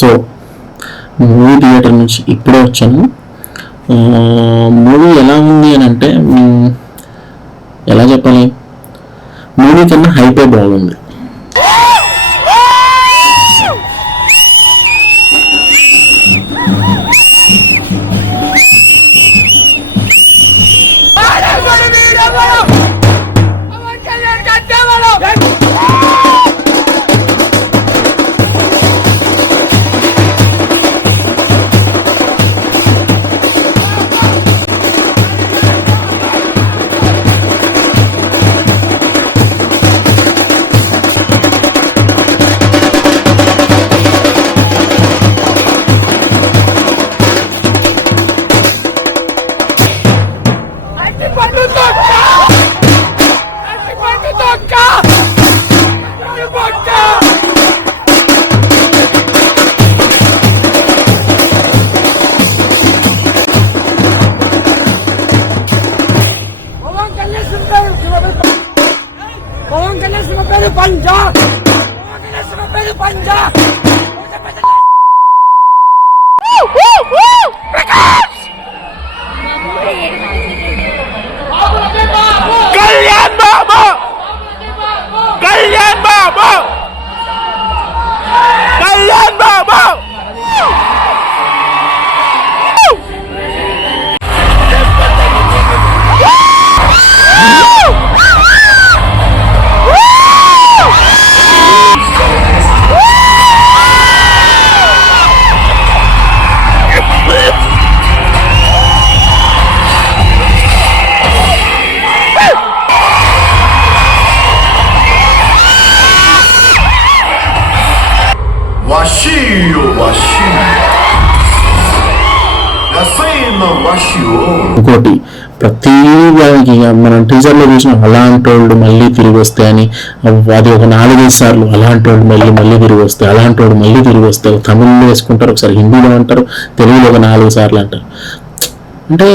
So movie theatre నుంచి ఇప్పుడే వచ్చాను. మూవీ ఎలా ఉంది అని అంటే ఎలా చెప్పాలి, మూవీ కన్నా హైపే బాగుంది. ఇంకోటి, ప్రతి దానికి మనం టీజర్లో చూసిన అలాంటి వాళ్ళు మళ్ళీ తిరిగి వస్తే అని, అది ఒక 4-5 సార్లు అలాంటి వాళ్ళు మళ్ళీ తిరిగి వస్తే, అలాంటి వాళ్ళు మళ్ళీ తిరిగి వస్తే, తమిళ్లో వేసుకుంటారు, ఒకసారి హిందీలో అంటారు, తెలుగులో ఒక 4 సార్లు అంటారు. అంటే